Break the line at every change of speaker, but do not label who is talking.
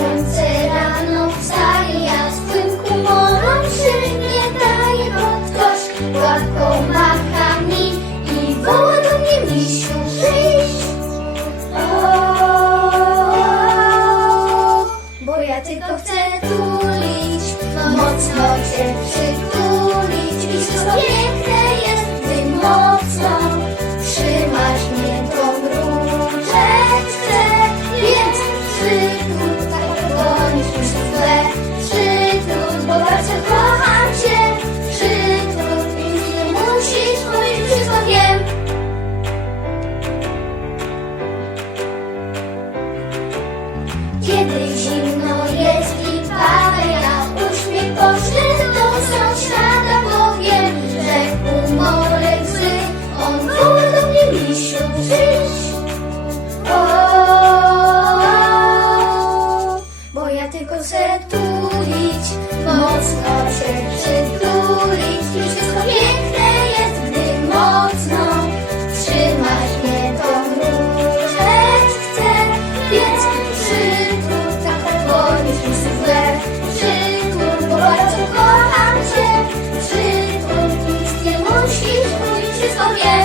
słońce rano wstaje, jasnym humorem się nie daje, bo ktoś łapką i woła do mnie misiu, bo ja tylko chcę tulić, no mocno cię przytulić. Kiedy zimno jest i pada ja uśmiech poszedł do sąsiada, bo wiem, że humorek zły, on woła do mnie misiu, przyjdź. O, bo ja tylko mocno cię yeah